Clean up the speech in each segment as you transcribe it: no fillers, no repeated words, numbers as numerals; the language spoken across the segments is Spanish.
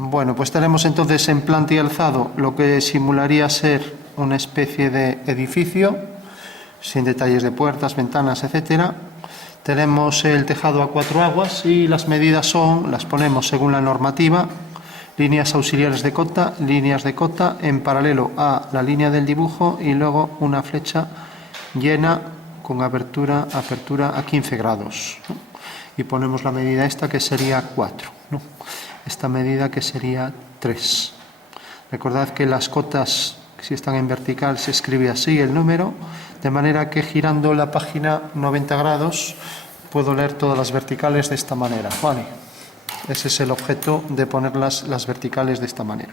Bueno, pues tenemos entonces en planta y alzado lo que simularía ser una especie de edificio, sin detalles de puertas, ventanas, etcétera. Tenemos el tejado a 4 aguas y las medidas las ponemos según la normativa: líneas auxiliares de cota, líneas de cota en paralelo a la línea del dibujo y luego una flecha llena con apertura a 15 grados, ¿no? Y ponemos la medida esta, que sería 4, ¿no? Esta medida, que sería 3. Recordad que las cotas, si están en vertical, se escribe así el número, de manera que girando la página 90 grados puedo leer todas las verticales de esta manera, ¿vale? Ese es el objeto de poner las verticales de esta manera.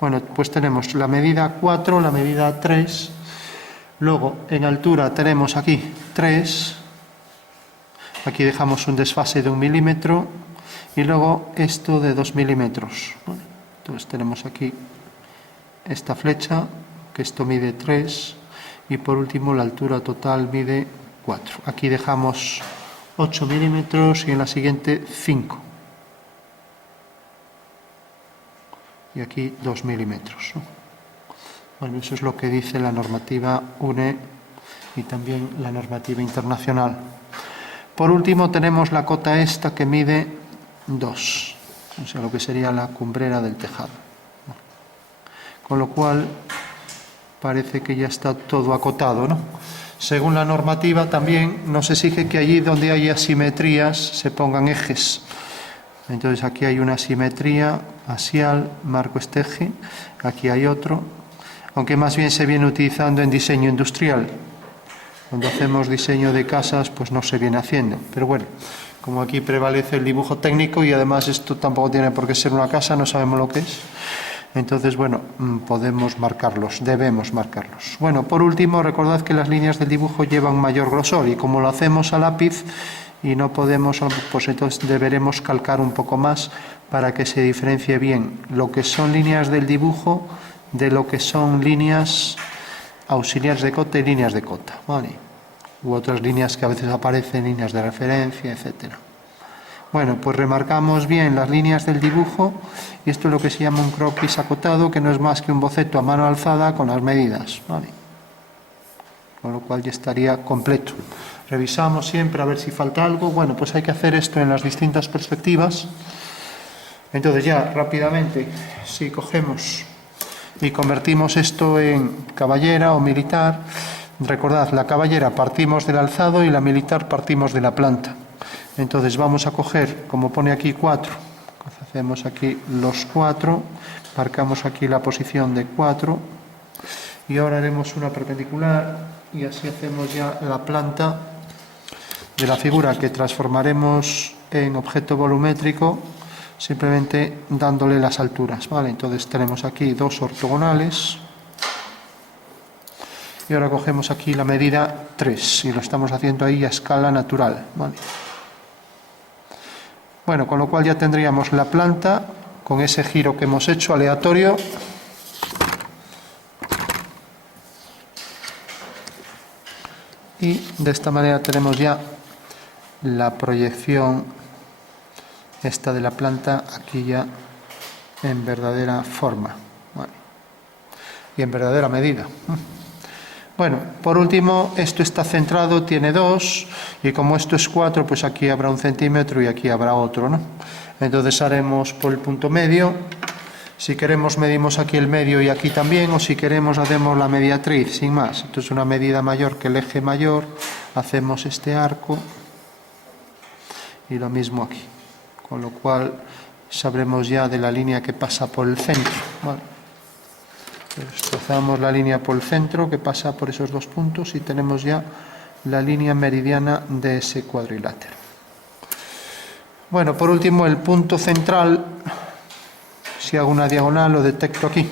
Bueno, pues tenemos la medida 4, la medida 3, luego en altura tenemos aquí 3, aquí dejamos un desfase de 1 milímetro y luego esto de 2 milímetros. Bueno, entonces tenemos aquí esta flecha, que esto mide 3, y por último la altura total mide 4. Aquí dejamos 8 milímetros y en la siguiente 5. Y aquí 2 milímetros, ¿no? Bueno, eso es lo que dice la normativa UNE y también la normativa internacional. Por último tenemos la cota esta, que mide 2, o sea, lo que sería la cumbrera del tejado. Con lo cual parece que ya está todo acotado, ¿no? Según la normativa también nos exige que allí donde hay asimetrías se pongan ejes. Entonces aquí hay una simetría axial, marco este eje, aquí hay otro, aunque más bien se viene utilizando en diseño industrial. Cuando hacemos diseño de casas, pues no se viene haciendo. Pero bueno, como aquí prevalece el dibujo técnico y además esto tampoco tiene por qué ser una casa, no sabemos lo que es. Entonces, bueno, podemos marcarlos, debemos marcarlos. Bueno, por último, recordad que las líneas del dibujo llevan mayor grosor y como lo hacemos a lápiz y no podemos, pues entonces deberemos calcar un poco más para que se diferencie bien lo que son líneas del dibujo de lo que son líneas auxiliares de cota y líneas de cota, ¿vale? U otras líneas que a veces aparecen, líneas de referencia, etcétera. Bueno, pues remarcamos bien las líneas del dibujo y esto es lo que se llama un croquis acotado, que no es más que un boceto a mano alzada con las medidas, ¿vale? Con lo cual ya estaría completo. Revisamos siempre a ver si falta algo. Bueno, pues hay que hacer esto en las distintas perspectivas. Entonces ya rápidamente, si cogemos y convertimos esto en caballera o militar, recordad, la caballera partimos del alzado y la militar partimos de la planta. Entonces vamos a coger, como pone aquí 4, hacemos aquí los 4, marcamos aquí la posición de 4 y ahora haremos una perpendicular y así hacemos ya la planta de la figura, que transformaremos en objeto volumétrico simplemente dándole las alturas, ¿vale? Entonces tenemos aquí 2 ortogonales y ahora cogemos aquí la medida 3 y lo estamos haciendo ahí a escala natural, ¿vale? Bueno, con lo cual ya tendríamos la planta con ese giro que hemos hecho aleatorio. Y de esta manera tenemos ya la proyección esta de la planta aquí ya en verdadera forma, ¿vale? Y en verdadera medida. Bueno, por último, esto está centrado, tiene 2, y como esto es 4, pues aquí habrá 1 centímetro y aquí habrá otro, ¿no? Entonces haremos por el punto medio. Si queremos medimos aquí el medio y aquí también, o si queremos hacemos la mediatriz, sin más. Entonces una medida mayor que el eje mayor, hacemos este arco y lo mismo aquí. Con lo cual sabremos ya de la línea que pasa por el centro, ¿vale? Trazamos la línea por el centro que pasa por esos 2 puntos y tenemos ya la línea meridiana de ese cuadrilátero. Bueno, por último, el punto central, si hago una diagonal lo detecto aquí,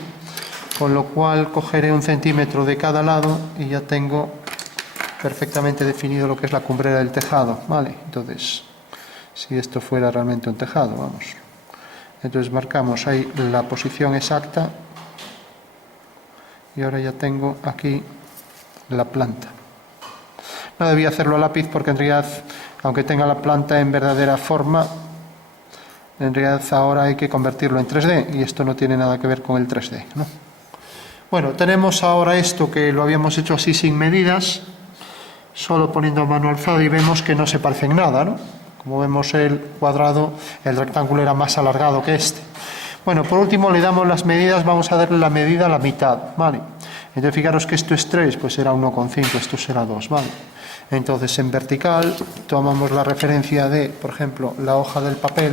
con lo cual cogeré 1 centímetro de cada lado y ya tengo perfectamente definido lo que es la cumbrera del tejado, ¿vale? Entonces, si esto fuera realmente un tejado, vamos. Entonces marcamos ahí la posición exacta. Y ahora ya tengo aquí la planta. No debía hacerlo a lápiz porque en realidad, aunque tenga la planta en verdadera forma, En realidad ahora hay que convertirlo en 3D y esto no tiene nada que ver con el 3D, ¿no? Bueno, tenemos ahora esto que lo habíamos hecho así sin medidas, solo poniendo mano alzada, y vemos que no se parece en nada, ¿no? Como vemos, el cuadrado, el rectángulo era más alargado que este. Bueno, por último le damos las medidas, vamos a darle la medida a la mitad, ¿vale? Entonces fijaros que esto es 3, pues será 1,5, esto será 2, ¿vale? Entonces en vertical tomamos la referencia de, por ejemplo, la hoja del papel,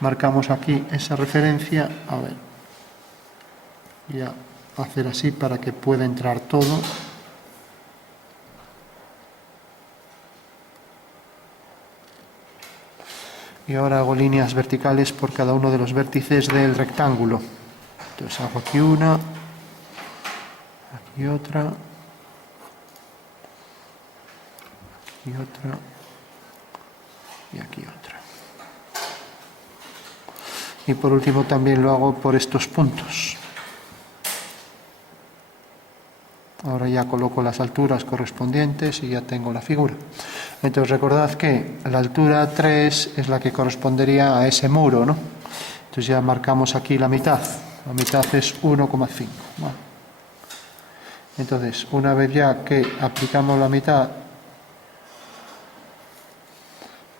marcamos aquí esa referencia, a ver, voy a hacer así para que pueda entrar todo. Y ahora hago líneas verticales por cada uno de los vértices del rectángulo. Entonces hago aquí una, aquí otra, aquí otra y aquí otra. Y por último también lo hago por estos puntos. Ahora ya coloco las alturas correspondientes y ya tengo la figura. Entonces recordad que la altura 3 es la que correspondería a ese muro, ¿no? Entonces ya marcamos aquí la mitad. La mitad es 1,5. ¿Vale? Entonces, una vez ya que aplicamos la mitad,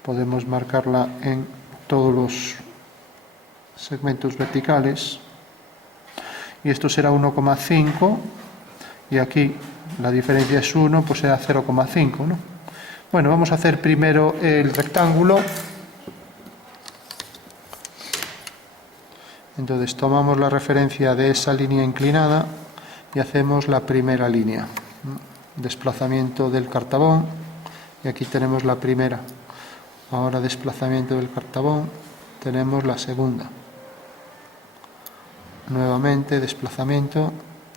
podemos marcarla en todos los segmentos verticales. Y esto será 1,5. Y aquí la diferencia es 1, pues será 0,5, ¿no? Bueno, vamos a hacer primero el rectángulo. Entonces tomamos la referencia de esa línea inclinada y hacemos la primera línea. Desplazamiento del cartabón, y aquí tenemos la primera. Ahora desplazamiento del cartabón, tenemos la segunda. Nuevamente desplazamiento,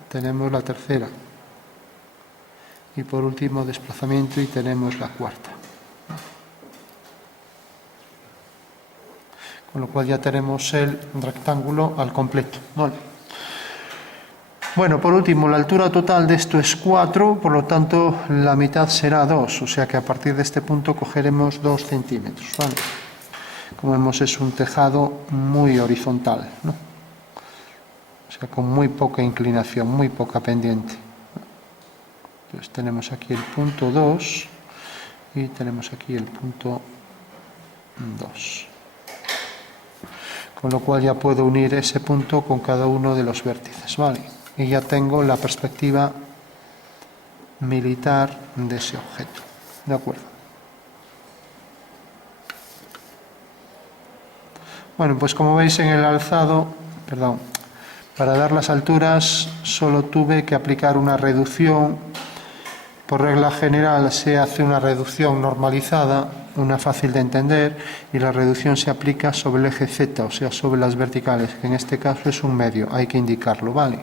tenemos la tercera. Y por último desplazamiento y tenemos la cuarta. Con lo cual ya tenemos el rectángulo al completo. Vale. Bueno, por último, la altura total de esto es 4, por lo tanto la mitad será 2, o sea que a partir de este punto cogeremos 2 centímetros. ¿Vale? Como vemos, es un tejado muy horizontal, ¿no? O sea, con muy poca inclinación, muy poca pendiente. Entonces tenemos aquí el punto 2 y tenemos aquí el punto 2. Con lo cual ya puedo unir ese punto con cada uno de los vértices, ¿vale? Y ya tengo la perspectiva militar de ese objeto. ¿De acuerdo? Bueno, pues como veis en el alzado, para dar las alturas solo tuve que aplicar una reducción. Por regla general se hace una reducción normalizada, una fácil de entender, y la reducción se aplica sobre el eje Z, o sea, sobre las verticales, que en este caso es un medio, hay que indicarlo, ¿vale?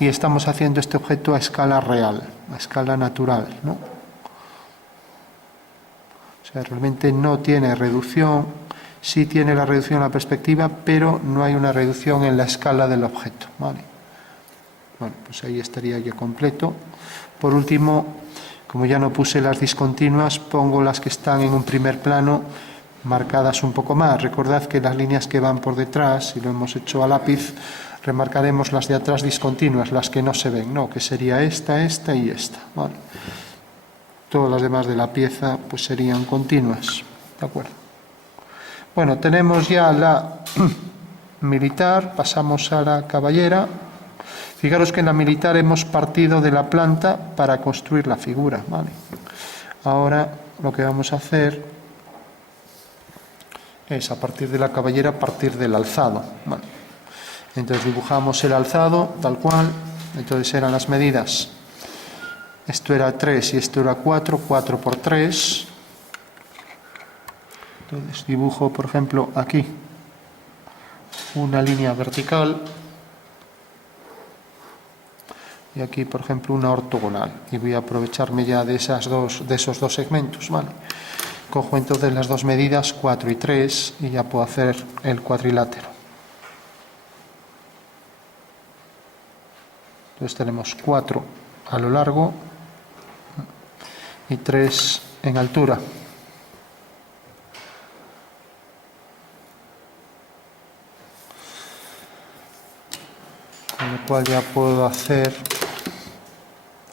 Y estamos haciendo este objeto a escala real, a escala natural, ¿no? O sea, realmente no tiene reducción, sí tiene la reducción en la perspectiva, pero no hay una reducción en la escala del objeto, ¿vale? Bueno, pues ahí estaría ya completo. Por último, como ya no puse las discontinuas, pongo las que están en un primer plano marcadas un poco más. Recordad que las líneas que van por detrás, si lo hemos hecho a lápiz, remarcaremos las de atrás discontinuas, las que no se ven, ¿no? Que sería esta, esta y esta, ¿vale? Todas las demás de la pieza pues serían continuas, ¿de acuerdo? Bueno, tenemos ya la militar, pasamos a la caballera. Fijaros que en la militar hemos partido de la planta para construir la figura, ¿vale? Ahora lo que vamos a hacer es, a partir de la caballera, partir del alzado, ¿vale? Entonces dibujamos el alzado tal cual. Entonces eran las medidas, esto era 3 y esto era 4, 4 por 3. Entonces dibujo, por ejemplo, aquí una línea vertical y aquí, por ejemplo, una ortogonal, y voy a aprovecharme ya de esos dos segmentos, ¿vale? Cojo entonces las dos medidas, 4 y 3, y ya puedo hacer el cuadrilátero. Entonces tenemos 4 a lo largo y 3 en altura. con lo cual ya puedo hacer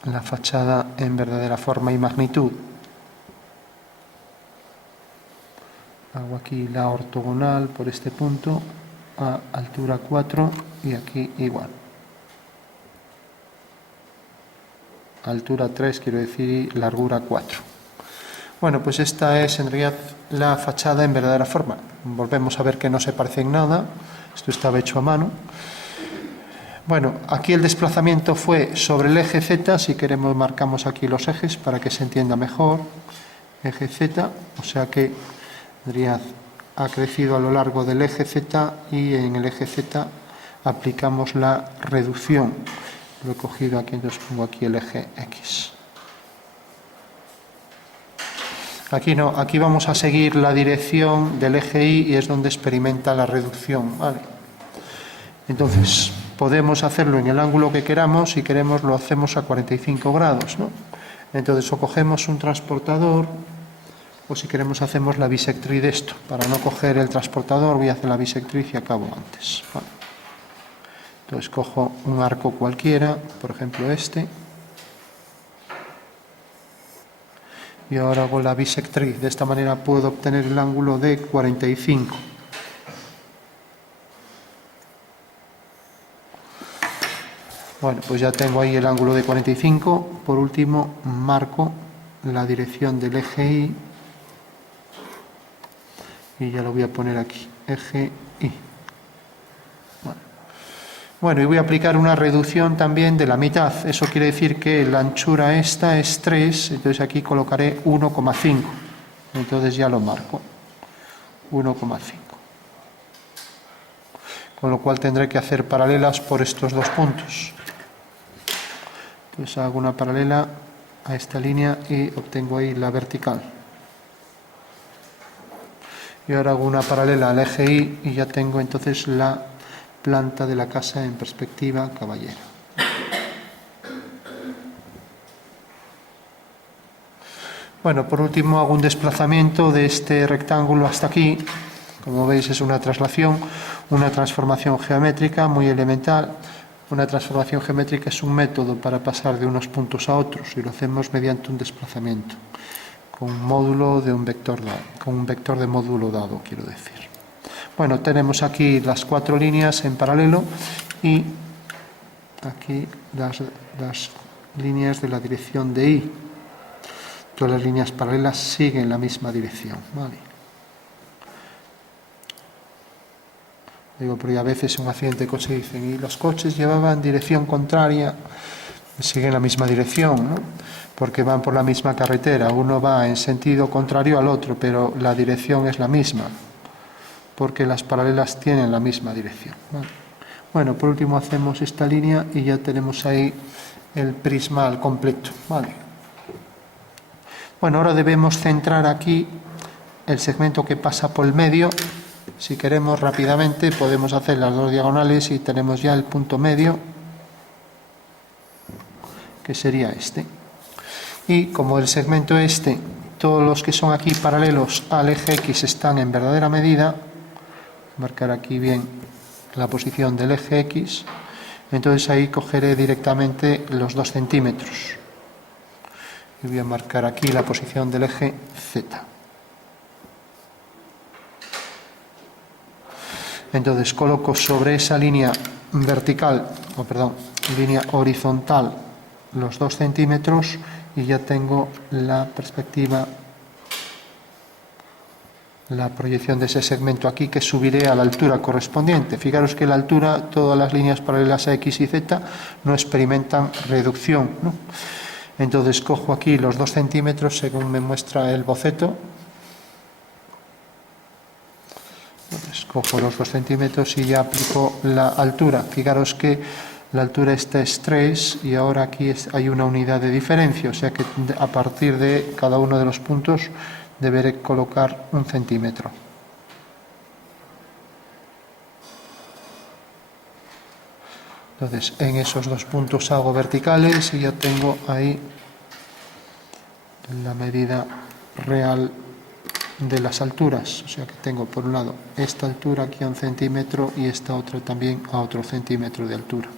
la fachada en verdadera forma y magnitud. Hago aquí la ortogonal por este punto a altura 4 y aquí igual. Altura 3 quiero decir y largura 4. Bueno, pues esta es en realidad la fachada en verdadera forma. Volvemos a ver que no se parece en nada. Esto estaba hecho a mano. Bueno, aquí el desplazamiento fue sobre el eje Z. Si queremos marcamos aquí los ejes para que se entienda mejor. Eje Z, o sea que en realidad ha crecido a lo largo del eje Z y en el eje Z aplicamos la reducción. Lo he cogido aquí, entonces pongo aquí el eje X. Aquí no, aquí vamos a seguir la dirección del eje Y y es donde experimenta la reducción, ¿vale? Entonces, podemos hacerlo en el ángulo que queramos, si queremos lo hacemos a 45 grados, ¿no? Entonces, o cogemos un transportador, o si queremos hacemos la bisectriz de esto. Para no coger el transportador voy a hacer la bisectriz y acabo antes, ¿vale? Entonces cojo un arco cualquiera, por ejemplo este, y ahora hago la bisectriz. De esta manera puedo obtener el ángulo de 45. Bueno, pues ya tengo ahí el ángulo de 45. Por último, marco la dirección del eje Y y ya lo voy a poner aquí, eje Y. Bueno, y voy a aplicar una reducción también de la mitad. Eso quiere decir que la anchura esta es 3, entonces aquí colocaré 1,5. Entonces ya lo marco, 1,5. Con lo cual tendré que hacer paralelas por estos dos puntos. Entonces hago una paralela a esta línea y obtengo ahí la vertical. Y ahora hago una paralela al eje Y y ya tengo entonces la planta de la casa en perspectiva caballera. Bueno, por último hago un desplazamiento de este rectángulo hasta aquí. Como veis es una traslación, una transformación geométrica muy elemental. Una transformación geométrica es un método para pasar de unos puntos a otros y lo hacemos mediante un desplazamiento con un módulo de un vector dado, con un vector de módulo dado, quiero decir. Bueno, tenemos aquí las 4 líneas en paralelo y aquí las líneas de la dirección de Y. Todas las líneas paralelas siguen la misma dirección, ¿vale? Digo, porque a veces un accidente de coche dicen, y los coches llevaban dirección contraria, siguen la misma dirección, ¿no? Porque van por la misma carretera. Uno va en sentido contrario al otro, pero la dirección es la misma, porque las paralelas tienen la misma dirección, ¿vale? Bueno, por último hacemos esta línea y ya tenemos ahí el prisma al completo, ¿vale? Bueno, ahora debemos centrar aquí el segmento que pasa por el medio. Si queremos rápidamente podemos hacer las dos diagonales y tenemos ya el punto medio, que sería este. Y como el segmento este, todos los que son aquí paralelos al eje X están en verdadera medida, marcar aquí bien la posición del eje X, entonces ahí cogeré directamente los 2 centímetros. Y voy a marcar aquí la posición del eje Z. Entonces coloco sobre esa línea vertical, línea horizontal, los 2 centímetros y ya tengo la perspectiva, la proyección de ese segmento aquí que subiré a la altura correspondiente. Fijaros que la altura, todas las líneas paralelas a X y Z no experimentan reducción, ¿no? Entonces cojo aquí los 2 centímetros según me muestra el boceto. Entonces cojo los 2 centímetros y ya aplico la altura. Fijaros que la altura esta es 3 y ahora aquí hay una unidad de diferencia, o sea que a partir de cada uno de los puntos deberé colocar 1 centímetro. Entonces en esos 2 puntos hago verticales y ya tengo ahí la medida real de las alturas, o sea que tengo por un lado esta altura aquí a 1 centímetro y esta otra también a otro centímetro de altura.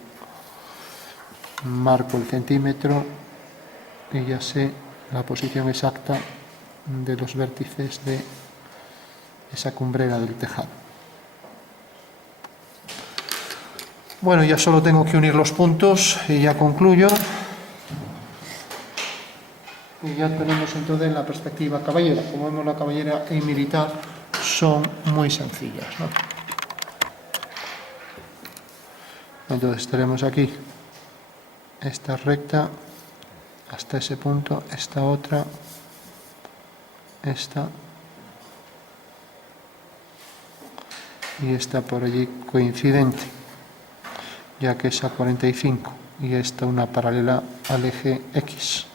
marco el centímetro y ya sé la posición exacta de los vértices de esa cumbrera del tejado. Bueno, ya solo tengo que unir los puntos y ya concluyo. Y ya tenemos entonces la perspectiva caballera. Como vemos, la caballera y militar son muy sencillas, ¿no? Entonces tenemos aquí esta recta hasta ese punto, esta otra, esta y esta por allí coincidente, ya que es a 45, y esta una paralela al eje X.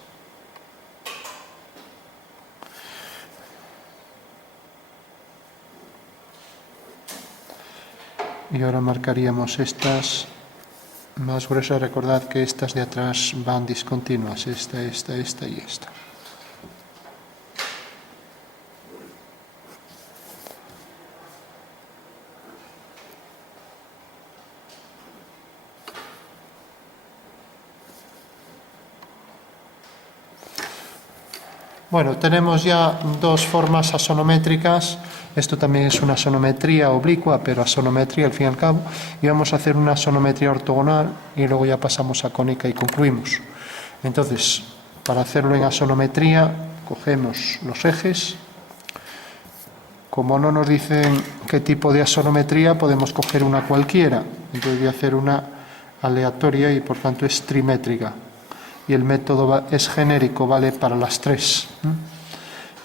Y ahora marcaríamos estas más gruesas. Recordad que estas de atrás van discontinuas, esta y esta. Bueno, tenemos ya dos formas asonométricas. Esto también es una sonometría oblicua, pero asonometría al fin y al cabo. Y vamos a hacer una sonometría ortogonal y luego ya pasamos a cónica y concluimos. Entonces, para hacerlo en asonometría, cogemos los ejes. Como no nos dicen qué tipo de asonometría, podemos coger una cualquiera. Entonces voy a hacer una aleatoria y por tanto es trimétrica. Y el método es genérico, vale para las tres.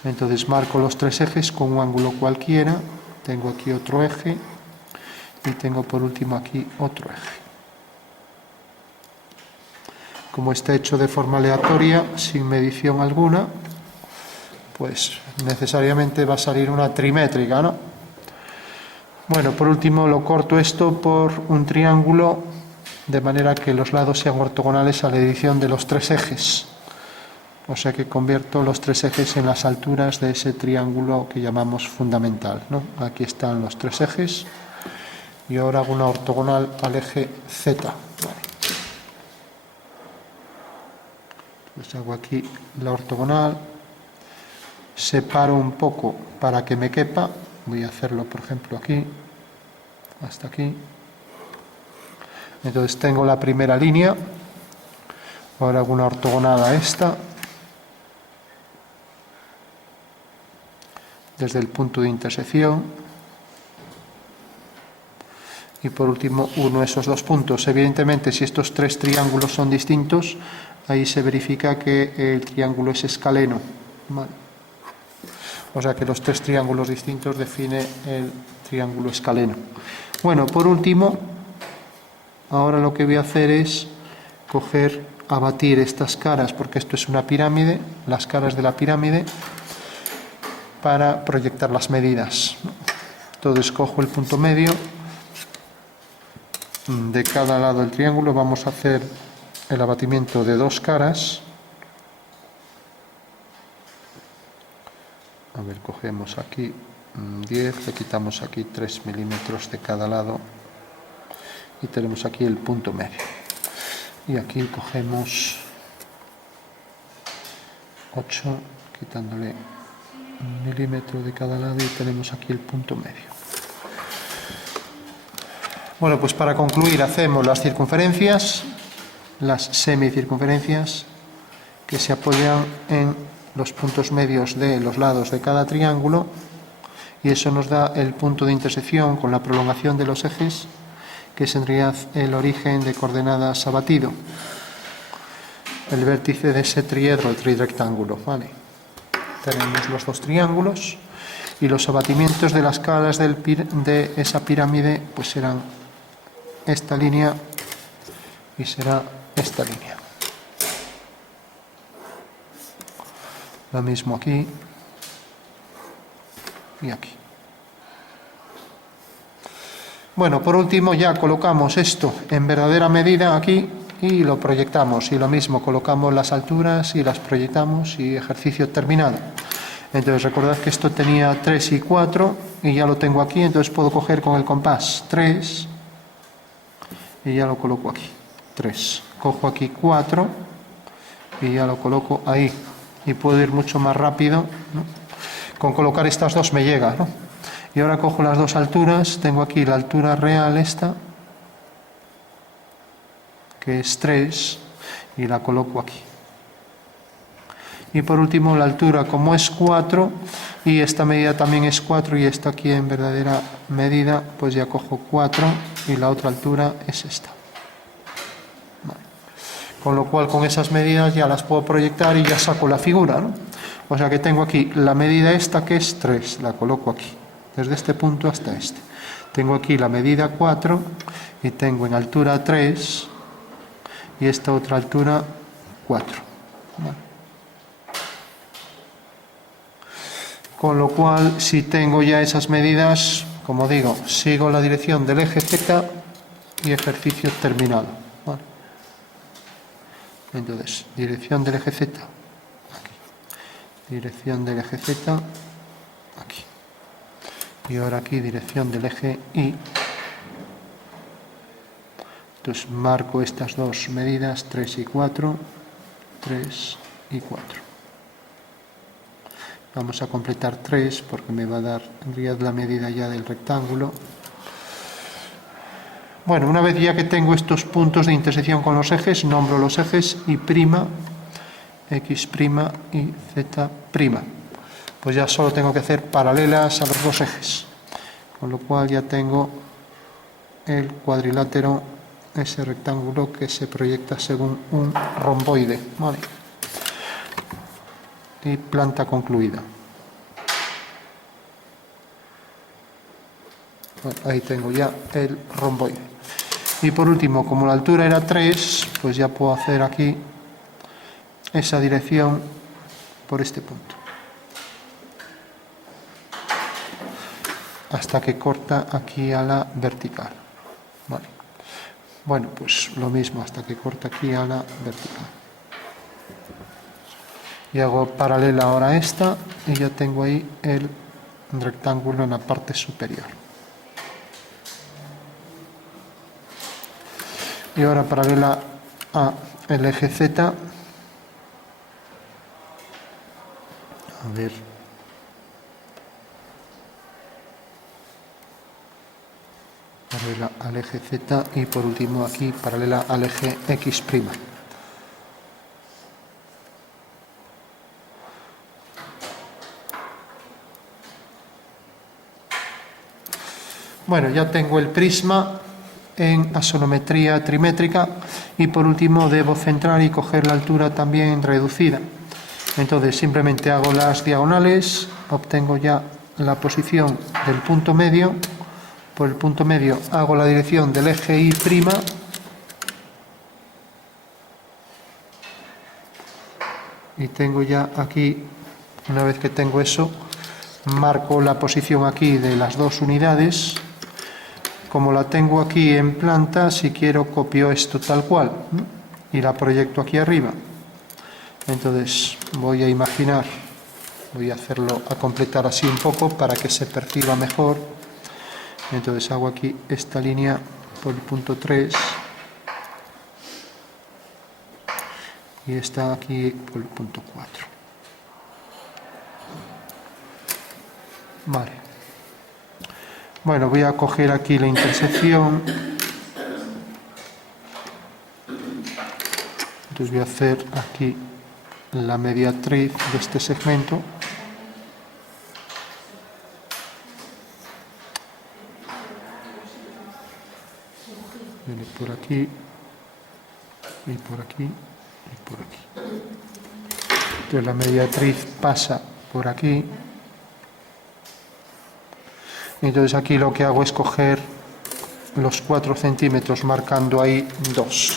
Entonces marco los tres ejes con un ángulo cualquiera. Tengo aquí otro eje y tengo por último aquí otro eje. Como está hecho de forma aleatoria, sin medición alguna, pues necesariamente va a salir una trimétrica, ¿no? Bueno, por último lo corto esto por un triángulo, de manera que los lados sean ortogonales a la edición de los tres ejes. O sea que convierto los tres ejes en las alturas de ese triángulo que llamamos fundamental, ¿no? Aquí están los tres ejes y ahora hago una ortogonal al eje Z. Vale. Pues hago aquí la ortogonal, separo un poco para que me quepa. Voy a hacerlo, por ejemplo, aquí, hasta aquí. Entonces tengo la primera línea, ahora hago una ortogonal a esta, desde el punto de intersección, y por último uno esos dos puntos. Evidentemente, si estos tres triángulos son distintos, ahí se verifica que el triángulo es escaleno. Vale. O sea que los tres triángulos distintos define el triángulo escaleno. Bueno, por último, ahora lo que voy a hacer es abatir estas caras, porque esto es una pirámide, las caras de la pirámide, para proyectar las medidas. Entonces cojo el punto medio de cada lado del triángulo. Vamos a hacer el abatimiento de dos caras. A ver, cogemos aquí 10, le quitamos aquí 3 milímetros de cada lado y tenemos aquí el punto medio. Y aquí cogemos 8, quitándole 1 milímetro de cada lado y tenemos aquí el punto medio. Bueno, pues para concluir hacemos las circunferencias, las semicircunferencias, que se apoyan en los puntos medios de los lados de cada triángulo, y eso nos da el punto de intersección con la prolongación de los ejes, que sería el origen de coordenadas abatido, el vértice de ese triedro, el trirrectángulo, ¿vale? Tenemos los dos triángulos y los abatimientos de las caras de esa pirámide pues serán esta línea y será esta línea. Lo mismo aquí y aquí. Bueno, por último ya colocamos esto en verdadera medida aquí y lo proyectamos. Y lo mismo, colocamos las alturas y las proyectamos y ejercicio terminado. Entonces recordad que esto tenía 3 y 4 y ya lo tengo aquí, entonces puedo coger con el compás 3 y ya lo coloco aquí, 3. cojo aquí 4 y ya lo coloco ahí. Y puedo ir mucho más rápido, ¿no? Con colocar estas dos me llega, ¿no? Y ahora cojo las dos alturas, tengo aquí la altura real esta, que es 3, y la coloco aquí. Y por último la altura, como es 4, y esta medida también es 4, y esta aquí en verdadera medida, pues ya cojo 4, y la otra altura es esta. Vale. Con lo cual con esas medidas ya las puedo proyectar y ya saco la figura, ¿no? O sea que tengo aquí la medida esta que es 3, la coloco aquí, desde este punto hasta este. Tengo aquí la medida 4 y tengo en altura 3 y esta otra altura 4. Vale. Con lo cual, si tengo ya esas medidas, como digo, sigo la dirección del eje Z y ejercicio terminado. Vale. Entonces, dirección del eje Z, aquí. Dirección del eje Z, aquí. Y ahora aquí dirección del eje Y. Entonces marco estas dos medidas, 3 y 4, 3 y 4. Vamos a completar 3 porque me va a dar en realidad la medida ya del rectángulo. Bueno, una vez ya que tengo estos puntos de intersección con los ejes, nombro los ejes Y', X' y Z'. Pues ya solo tengo que hacer paralelas a los dos ejes. Con lo cual ya tengo el cuadrilátero, ese rectángulo que se proyecta según un romboide. Vale. Y planta concluida. Bueno, ahí tengo ya el romboide. Y por último, como la altura era 3, pues ya puedo hacer aquí esa dirección por este punto. Hasta que corta aquí a la vertical. Vale. Bueno, pues lo mismo, hasta que corta aquí a la vertical. Y hago paralela ahora a esta y ya tengo ahí el rectángulo en la parte superior. Y ahora paralela a el eje Z. A ver. Paralela al eje Z y por último aquí paralela al eje X'. Bueno, ya tengo el prisma en asonometría trimétrica y por último debo centrar y coger la altura también reducida. Entonces simplemente hago las diagonales, obtengo ya la posición del punto medio, por el punto medio hago la dirección del eje Y', y tengo ya aquí, una vez que tengo eso, marco la posición aquí de las dos unidades. Como la tengo aquí en planta, si quiero copio esto tal cual, ¿no? Y la proyecto aquí arriba. Entonces voy a imaginar, voy a hacerlo, a completar así un poco para que se perciba mejor. Entonces hago aquí esta línea por el punto 3 y esta aquí por el punto 4. Vale. Bueno, voy a coger aquí la intersección. Entonces voy a hacer aquí la mediatriz de este segmento. Viene por aquí, y por aquí, y por aquí. Entonces la mediatriz pasa por aquí. Entonces aquí lo que hago es coger los 4 centímetros marcando ahí 2.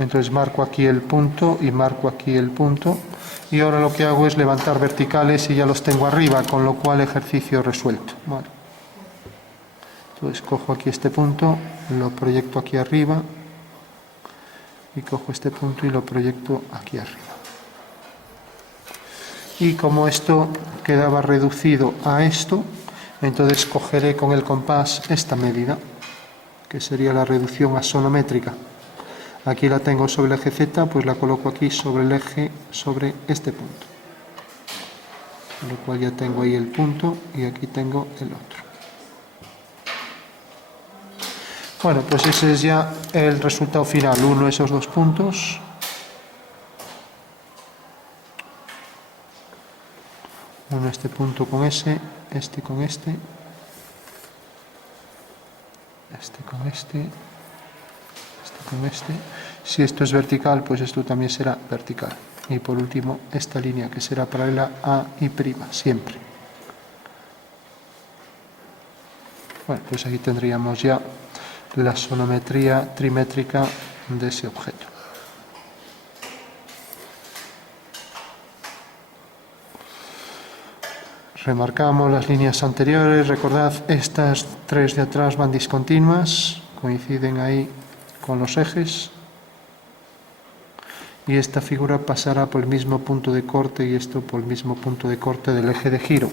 Entonces marco aquí el punto y marco aquí el punto. Y ahora lo que hago es levantar verticales y ya los tengo arriba, con lo cual ejercicio resuelto. Vale. Entonces cojo aquí este punto, lo proyecto aquí arriba y cojo este punto y lo proyecto aquí arriba. Y como esto quedaba reducido a esto, entonces cogeré con el compás esta medida, que sería la reducción axonométrica. Aquí la tengo sobre el eje Z, pues la coloco aquí sobre el eje, sobre este punto. Con lo cual ya tengo ahí el punto y aquí tengo el otro. Bueno, pues ese es ya el resultado final. Uno, esos dos puntos. Uno este punto con ese, este con este. Este con este. Este con este. Si esto es vertical, pues esto también será vertical. Y por último, esta línea que será paralela a I', siempre. Bueno, pues aquí tendríamos ya la sonometría trimétrica de ese objeto. Remarcamos las líneas anteriores. Recordad, estas tres de atrás van discontinuas, coinciden ahí con los ejes. Y esta figura pasará por el mismo punto de corte y esto por el mismo punto de corte del eje de giro.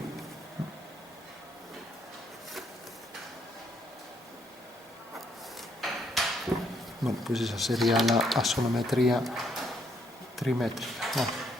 Bueno, pues esa sería la axonometría trimétrica. Bueno.